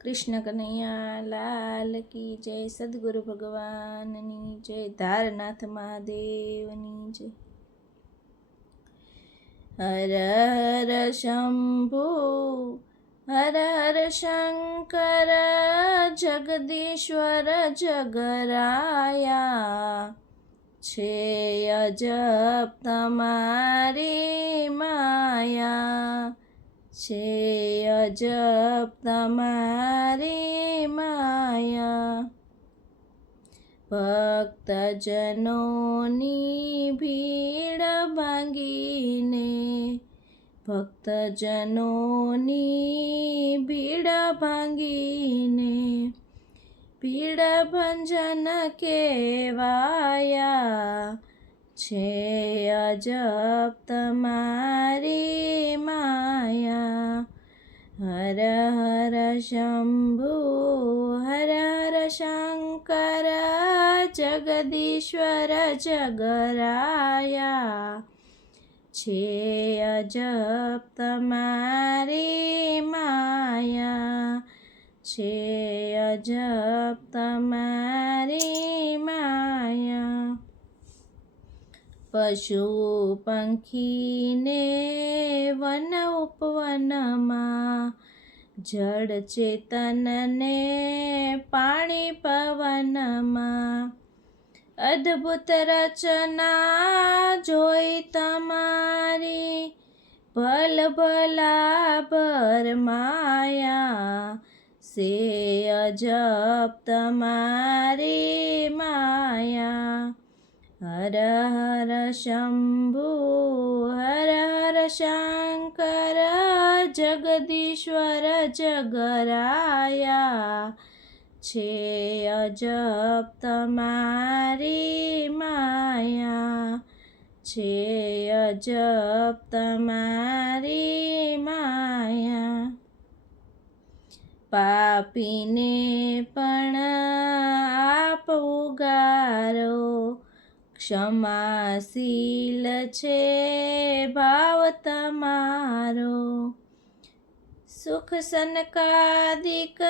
કૃષ્ણ કનૈયા લાલ કી જય, સદગુરુ ભગવાનની જય, ધારનાથ મહાદેવની જય. હર હર શંભુ હર હર શંકર જગદીશ્વર જગરાયા, છે અજબ તમારી માયા, છે અજબ તમારી માયા. ભક્તજનોની ભીડ ભાંગીને, ભક્તજનોની ભીડ ભાંગીને, ભીડ ભંજન કેવાયા, છે અજબ તમારી માયા. હર હર શંભુ હર હર શંકર જગદીશ્વર જગરાયા, છે અજબ તમારી માયા, છે અજબ તમારી માયા. પશુ પંખીને વન ઉપવનમાં, જળ ચેતનને પાણી પવનમાં, અદ્ભુત રચના જોઈ તમારી, ભલ ભલા ભરમાયા, સે અજબ તમારી માયા. હર હર શંભુ હર હર શંકર જગદીશ્વર જગરાયા, છે અજબ તમારી માયા, છે અજબ તમારી માયા. પાપીને પણ આપ ઉગારો, ક્ષમાશીલ છે ભાવ તમારો, સુખ સનકાદિક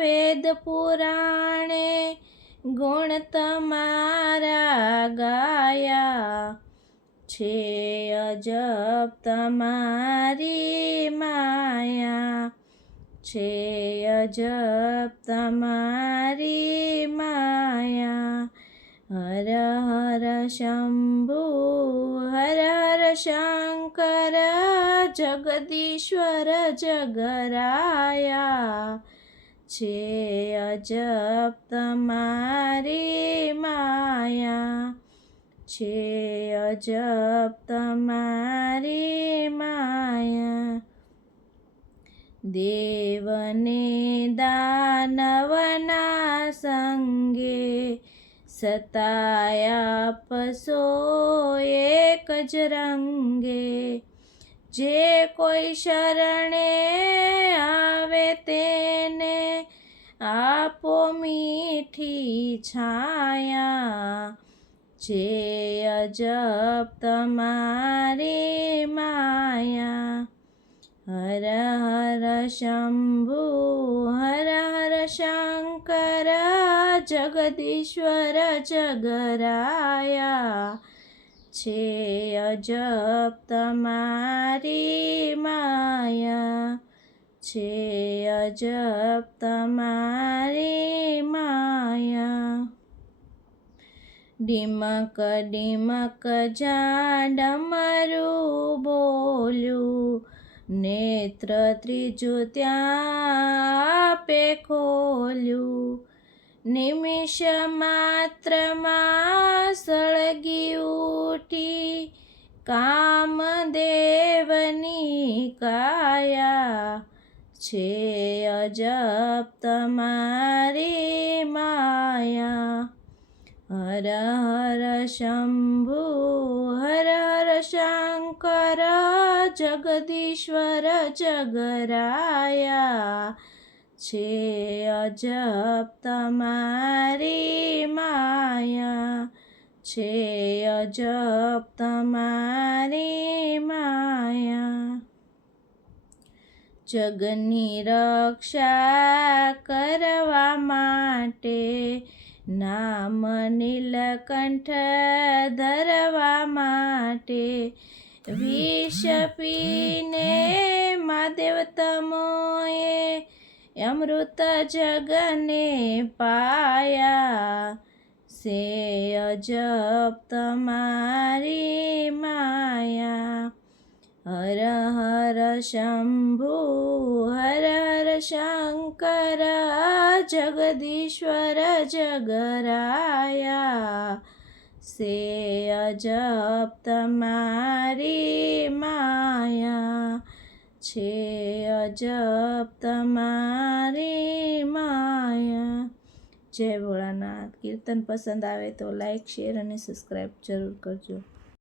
વેદ પુરાણે, ગુણ તમારા ગાયા, છે અજબ તમારી માયા, છે અજબ તમારી માયા. હર હર શંભુ હર હર શંકર જગદીશ્વર જગરાયા, છે અજબ તમારી માયા, છે અજબ તમારી માયા. દેવને દાનવના સંગે, સતાયા પસો એક જ રંગે, જે કોઈ શરણે આવે તેને આપો મીઠી છાયા, છે અજબ તમારી માયા. હર હર શંભુ હર હર શંકર જગદીશ્વર જગરાયા, છે અજબ તમારી માયા, છે અજબ તમારી માયા. ડીમક ડીમક જ્યાં ડમરું બોલ્યું, નેત્ર ત્રીજું ત્યાં આપે ખોલ્યું, નિમિષ માત્રમાં સળગી ઉઠી કામદેવની કાયા, છે અજબ તમારી માયા. હર હર શંભુ હર હર શંકર જગદીશ્વર જગરાયા, છે અજબ તમારી માયા, છે અજબ તમારી માયા. જગની રક્ષા કરવા માટે, નામ નીલકંઠ ધરવા માટે, વિષ પીને મહાદેવ તમોએ અમૃત જગને પાયા, સે અજબ તમારી માયા. હર હર શંભુ હર હર શંકર, જગદીશ્વર જગરાયા, સે અજબ તમારી માયા, છે અજબ તમારી માયા. જય ભોળાનાથ. કીર્તન પસંદ આવે તો લાઈક, શેર અને સબસ્ક્રાઈબ જરૂર કરજો.